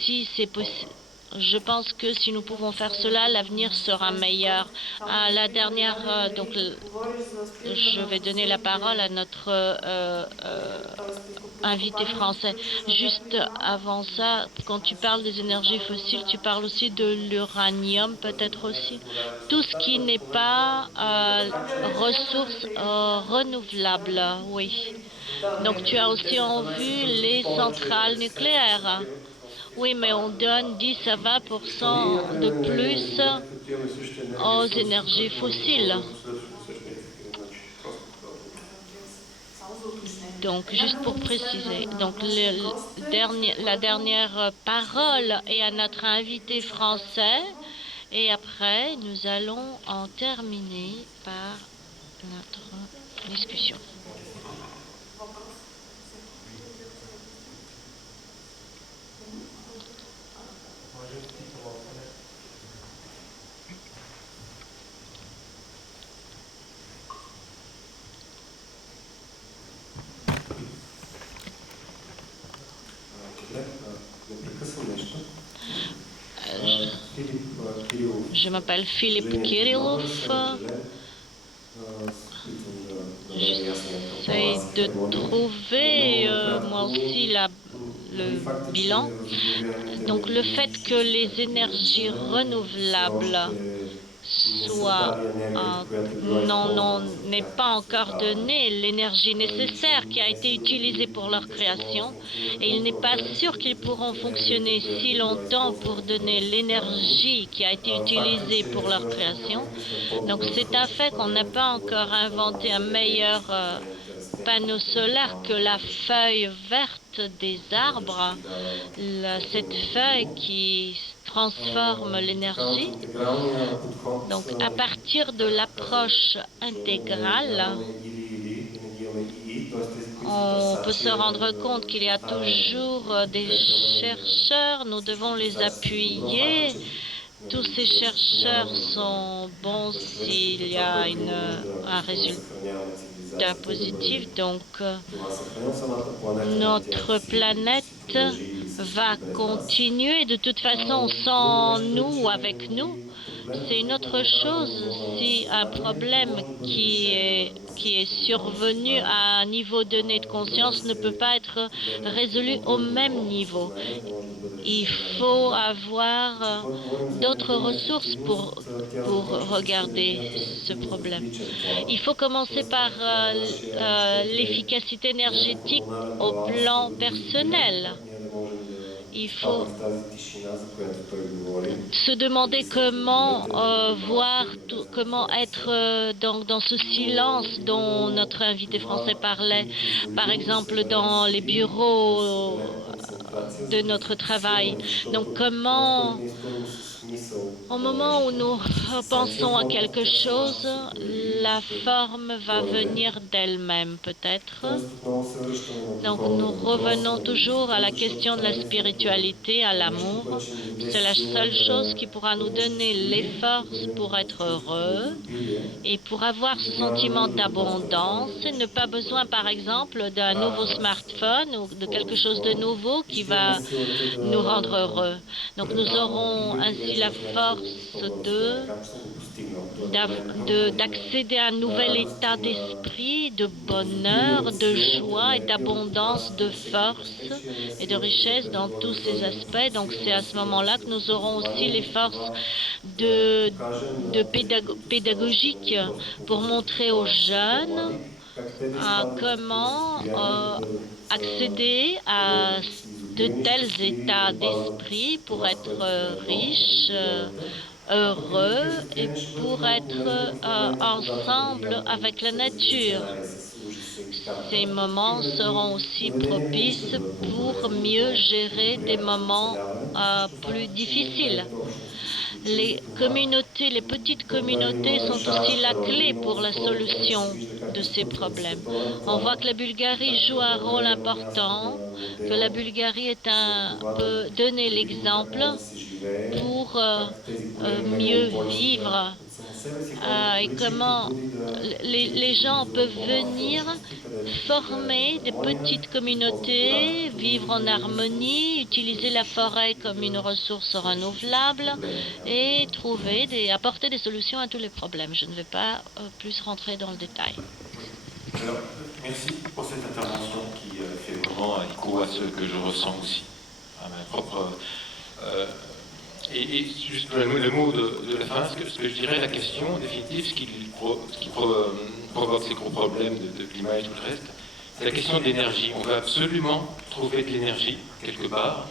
Si c'est possible. Je pense que si nous pouvons faire cela, l'avenir sera meilleur. La dernière, je vais donner la parole à notre invité français. Juste avant ça, quand tu parles des énergies fossiles, tu parles aussi de l'uranium, peut-être aussi. Tout ce qui n'est pas ressources renouvelables, oui. Donc tu as aussi en vue les centrales nucléaires. Oui, mais on donne 10 à 20% de plus aux énergies fossiles. Donc, juste pour préciser, donc la dernière parole est à notre invité français et après, nous allons en terminer par notre discussion. Euh, je m'appelle Philippe Kirillov. J'essaie de trouver moi aussi le bilan. Donc le fait que les énergies renouvelables soient n'est pas encore donné l'énergie nécessaire qui a été utilisée pour leur création et il n'est pas sûr qu'ils pourront fonctionner si longtemps pour donner l'énergie qui a été utilisée pour leur création. Donc c'est un fait qu'on n'a pas encore inventé un meilleur panneau solaire que la feuille verte des arbres, cette feuille qui transforme l'énergie. Donc, à partir de l'approche intégrale, on peut se rendre compte qu'il y a toujours des chercheurs, nous devons les appuyer. Tous ces chercheurs sont bons s'il y a un résultat positif. Donc, notre planète va continuer de toute façon sans nous ou avec nous. C'est une autre chose si un problème qui est survenu à un niveau donné de conscience ne peut pas être résolu au même niveau. Il faut avoir d'autres ressources pour regarder ce problème. Il faut commencer par l'efficacité énergétique au plan personnel. Il faut se demander comment comment être dans ce silence dont notre invité français parlait, par exemple dans les bureaux de notre travail. Donc comment au moment où nous pensons à quelque chose, la forme va venir d'elle-même, peut-être. Donc, nous revenons toujours à la question de la spiritualité, à l'amour. C'est la seule chose qui pourra nous donner les forces pour être heureux et pour avoir ce sentiment d'abondance. Il n'y a pas besoin, par exemple, d'un nouveau smartphone ou de quelque chose de nouveau qui va nous rendre heureux. Donc nous aurons ainsi la force d'accéder à un nouvel état d'esprit, de bonheur, de joie et d'abondance, de force et de richesse dans tous ces aspects. Donc c'est à ce moment-là que nous aurons aussi les forces de pédagogique pour montrer aux jeunes comment accéder à de tels états d'esprit pour être riche, heureux et pour être ensemble avec la nature. Ces moments seront aussi propices pour mieux gérer des moments plus difficiles. Les communautés, les petites communautés sont aussi la clé pour la solution de ces problèmes. On voit que la Bulgarie joue un rôle important, que la Bulgarie peut donner l'exemple pour mieux vivre et comment les gens peuvent venir former des petites communautés, vivre en harmonie, utiliser la forêt comme une ressource renouvelable et apporter des solutions à tous les problèmes. Je ne vais pas plus rentrer dans le détail. Alors, merci pour cette intervention qui fait vraiment écho à ce que je ressens aussi, à ma propre... et juste le mot de la fin, ce que je dirais, la question définitive, ce qui provoque ces gros problèmes de climat et tout le reste, c'est la question de l'énergie. On veut absolument trouver de l'énergie quelque part,